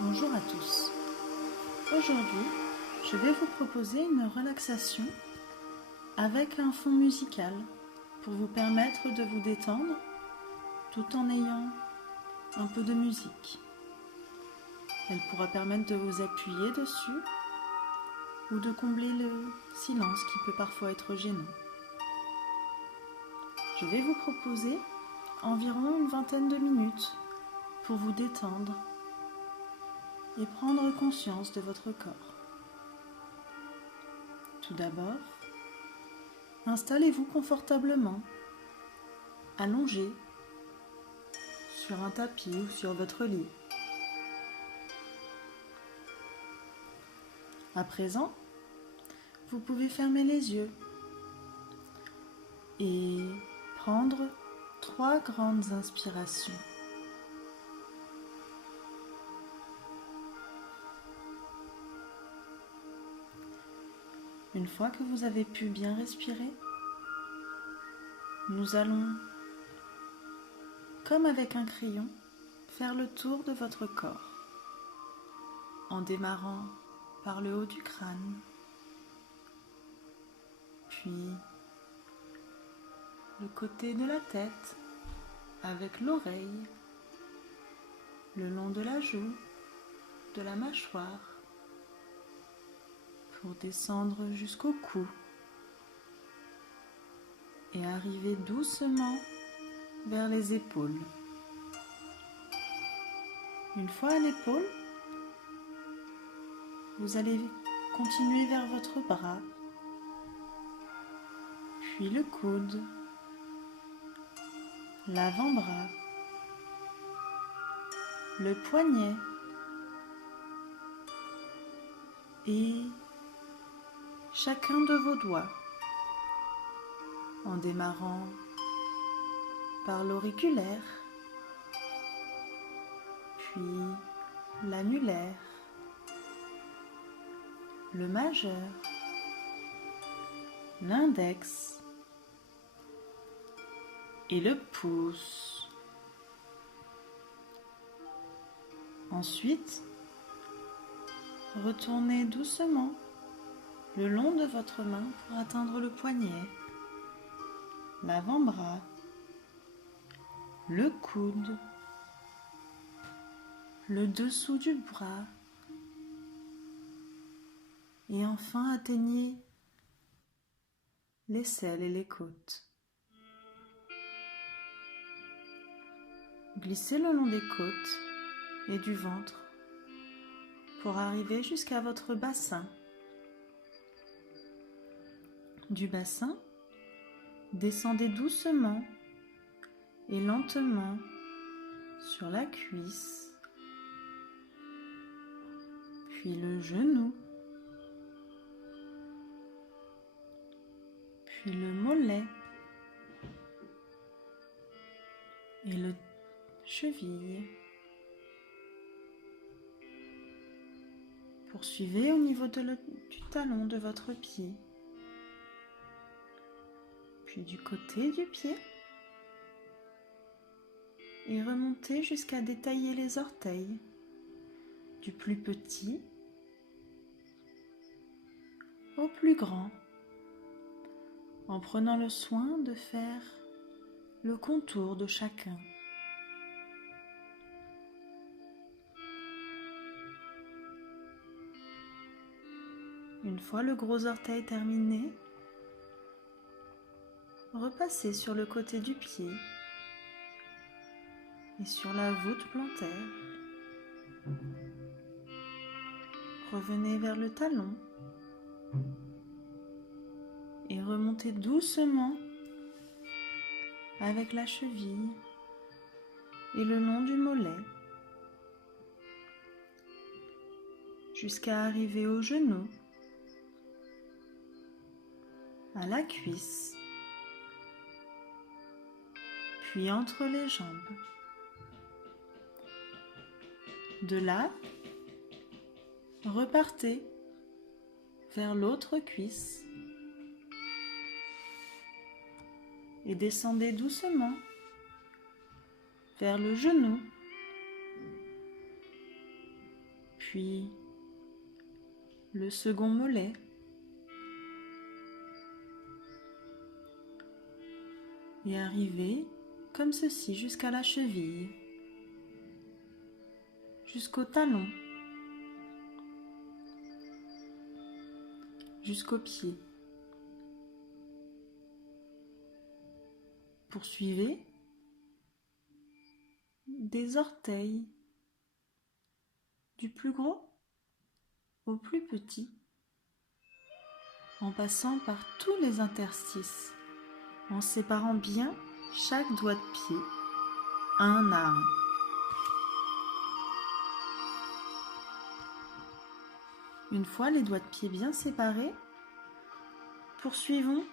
Bonjour à tous. Aujourd'hui, je vais vous proposer une relaxation avec un fond musical pour vous permettre de vous détendre tout en ayant un peu de musique. Elle pourra permettre de vous appuyer dessus ou de combler le silence qui peut parfois être gênant. Je vais vous proposer environ une vingtaine de minutes pour vous détendre et prendre conscience de votre corps. Tout d'abord, installez-vous confortablement, allongé sur un tapis ou sur votre lit. À présent, vous pouvez fermer les yeux et prendre 3 grandes inspirations. Une fois que vous avez pu bien respirer, nous allons, comme avec un crayon, faire le tour de votre corps, en démarrant par le haut du crâne, puis le côté de la tête avec l'oreille, le long de la joue, de la mâchoire, pour descendre jusqu'au cou et arriver doucement vers les épaules. Une fois à l'épaule, vous allez continuer vers votre bras, puis le coude, l'avant-bras, le poignet et chacun de vos doigts, en démarrant par l'auriculaire, puis l'annulaire, le majeur, l'index et le pouce. Ensuite, retournez doucement le long de votre main pour atteindre le poignet, l'avant-bras, le coude, le dessous du bras et enfin atteignez l'aisselle et les côtes. Glissez le long des côtes et du ventre pour arriver jusqu'à votre bassin. Du bassin, descendez doucement et lentement sur la cuisse, puis le genou, puis le mollet et le cheville. Poursuivez au niveau du talon de votre pied, puis du côté du pied, et remontez jusqu'à détailler les orteils, du plus petit au plus grand, en prenant le soin de faire le contour de chacun. Une fois le gros orteil terminé, repassez sur le côté du pied et sur la voûte plantaire. Revenez vers le talon et remontez doucement avec la cheville et le long du mollet jusqu'à arriver au genou, à la cuisse, puis entre les jambes. De là, repartez vers l'autre cuisse et descendez doucement vers le genou, puis le second mollet, et arriver comme ceci jusqu'à la cheville, jusqu'au talon, jusqu'au pied. Poursuivez des orteils, du plus gros au plus petit, en passant par tous les interstices, en séparant bien chaque doigt de pied, un à un. Une fois les doigts de pied bien séparés, poursuivons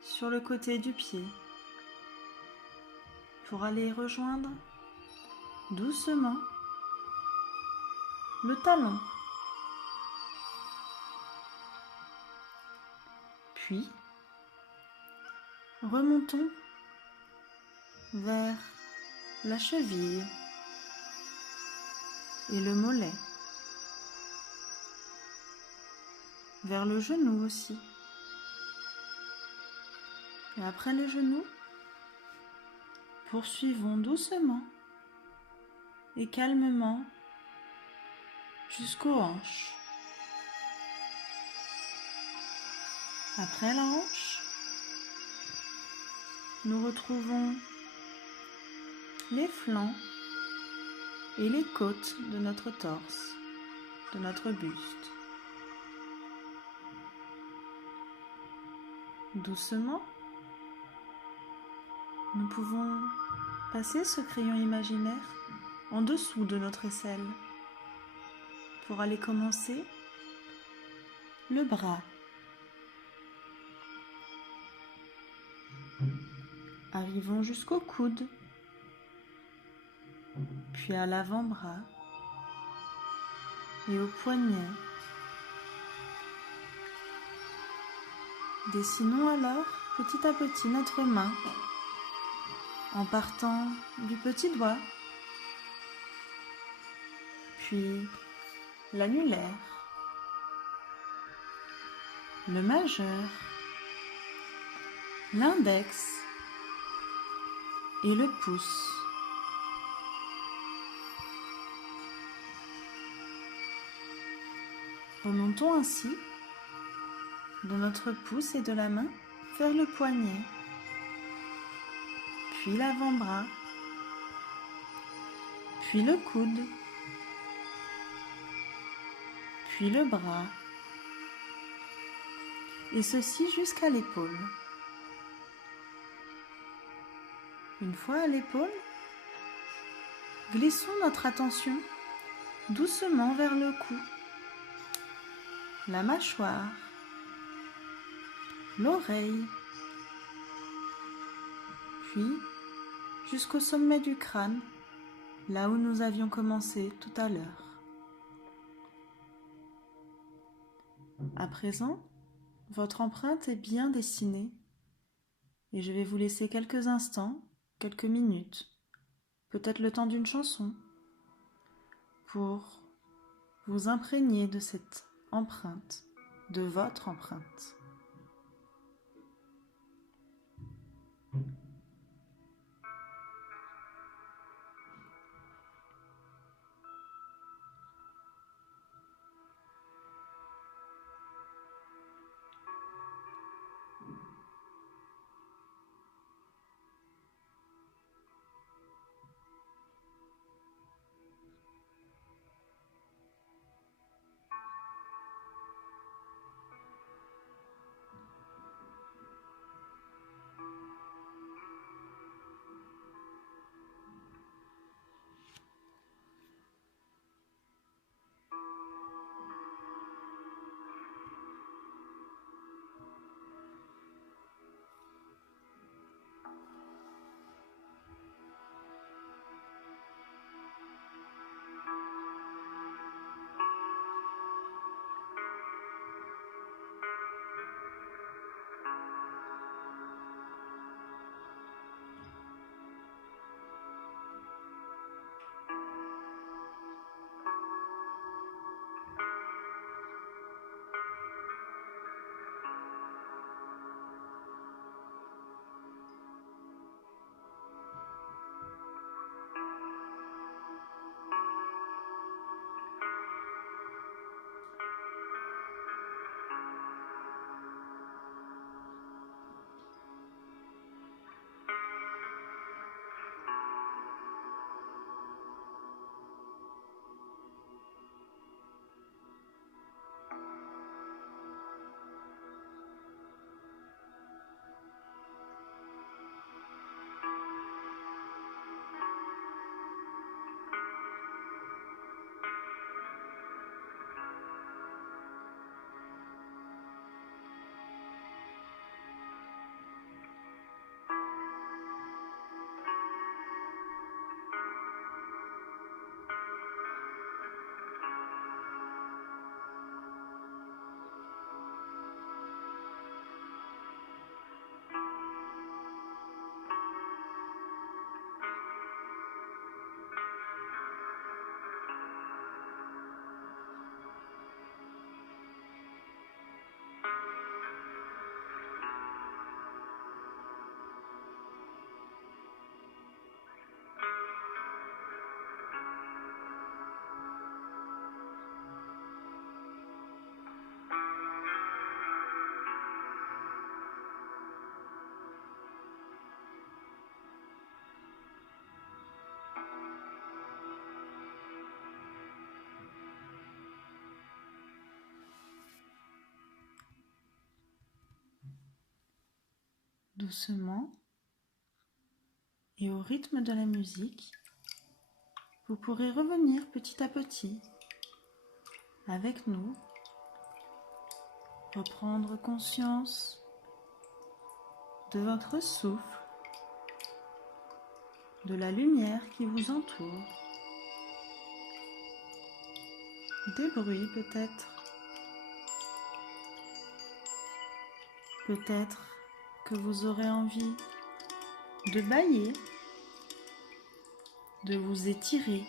sur le côté du pied pour aller rejoindre doucement le talon. Puis, remontons vers la cheville et le mollet, vers le genou aussi. Et après le genou, poursuivons doucement et calmement jusqu'aux hanches. Après la hanche, nous retrouvons les flancs et les côtes de notre torse, de notre buste. Doucement, nous pouvons passer ce crayon imaginaire en dessous de notre aisselle pour aller commencer le bras. Arrivons jusqu'au coude, puis à l'avant-bras et au poignet. Dessinons alors petit à petit notre main en partant du petit doigt, puis l'annulaire, le majeur, l'index et le pouce. Remontons ainsi de notre pouce et de la main vers le poignet, puis l'avant-bras, puis le coude, puis le bras, et ceci jusqu'à l'épaule. Une fois à l'épaule, glissons notre attention doucement vers le cou, la mâchoire, l'oreille, puis jusqu'au sommet du crâne, là où nous avions commencé tout à l'heure. À présent, votre empreinte est bien dessinée et je vais vous laisser quelques instants, quelques minutes, peut-être le temps d'une chanson, pour vous imprégner de cette empreinte, de votre empreinte. Doucement et au rythme de la musique, vous pourrez revenir petit à petit avec nous, reprendre conscience de votre souffle, de la lumière qui vous entoure, des bruits peut-être. Peut-être que vous aurez envie de bâiller, de vous étirer.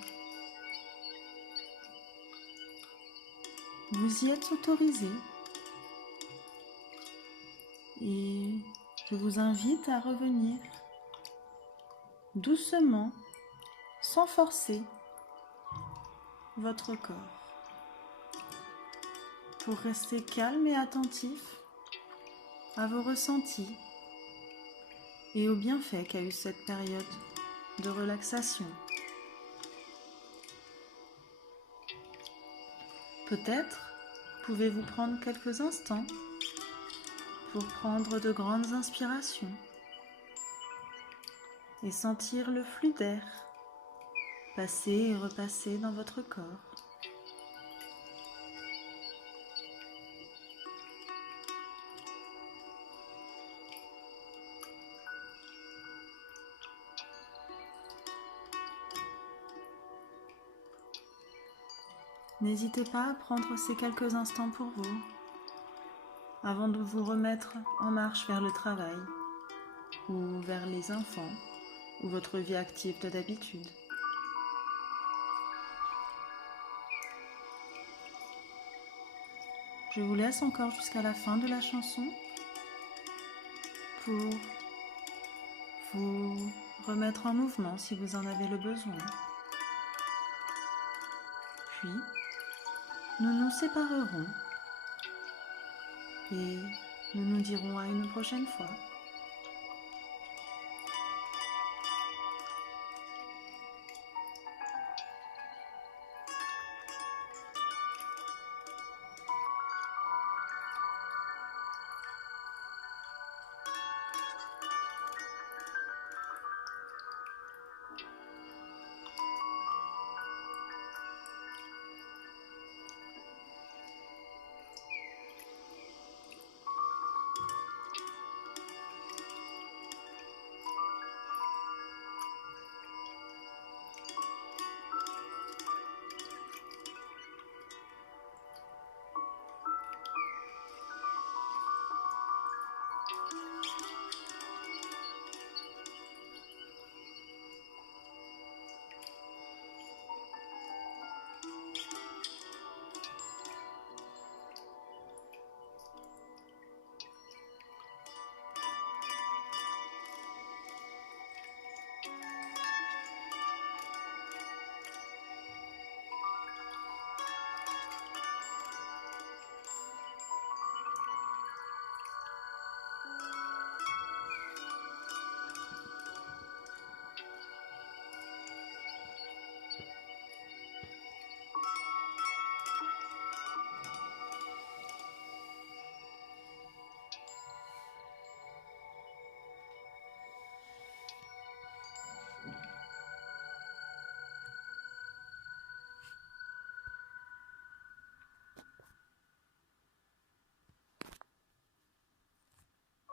Vous y êtes autorisé et je vous invite à revenir doucement, sans forcer votre corps, pour rester calme et attentif à vos ressentis et aux bienfaits qu'a eu cette période de relaxation. Peut-être pouvez-vous prendre quelques instants pour prendre de grandes inspirations et sentir le flux d'air passer et repasser dans votre corps. N'hésitez pas à prendre ces quelques instants pour vous, avant de vous remettre en marche vers le travail, ou vers les enfants, ou votre vie active de d'habitude. Je vous laisse encore jusqu'à la fin de la chanson pour vous remettre en mouvement si vous en avez le besoin. Puis, nous nous séparerons et nous nous dirons à une prochaine fois.